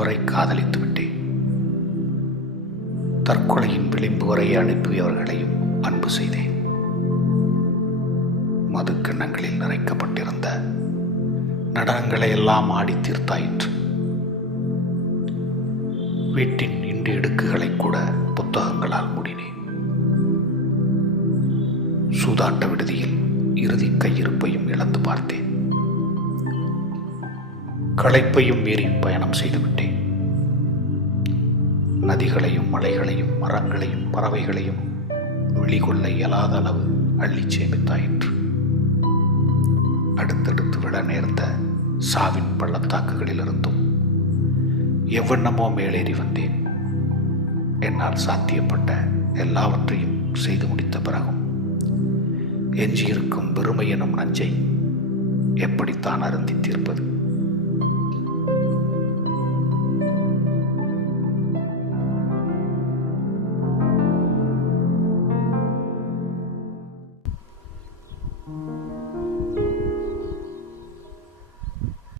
வரை காதலித்து விட்டேன். தற்கொலையின் விளிம்பு வரை அனுப்பியவர்களையும் அன்பு செய்தேன். மது கிண்ணங்களில் நிறைக்கப்பட்டிருந்த நடனங்களை எல்லாம் ஆடி தீர்த்தாயிற்று. வீட்டின் இன்று இடுக்குகளை கூட புத்தகங்களால் மூடினேன். சூதாட்ட விடுதியில் இறுதி கையிருப்பையும் இழந்து பார்த்தேன். களைப்பையும் மீறி பயணம் செய்துவிட்டேன். நதிகளையும் மலைகளையும் மரங்களையும் பறவைகளையும் விழிகொள்ள இயலாத அளவு அள்ளி சேமித்தாயிற்று. அடுத்தடுத்து விட நேர்ந்த சாவின் பள்ளத்தாக்குகளிலிருந்தும் எவ்வண்ணமோ மேலேறி வந்தேன். என்னால் சாத்தியப்பட்ட எல்லாவற்றையும் செய்து முடித்த பிறகும் எஞ்சியிருக்கும் வெறுமை எனும் நஞ்சை எப்படித்தான் அருந்தி தீர்ப்பது?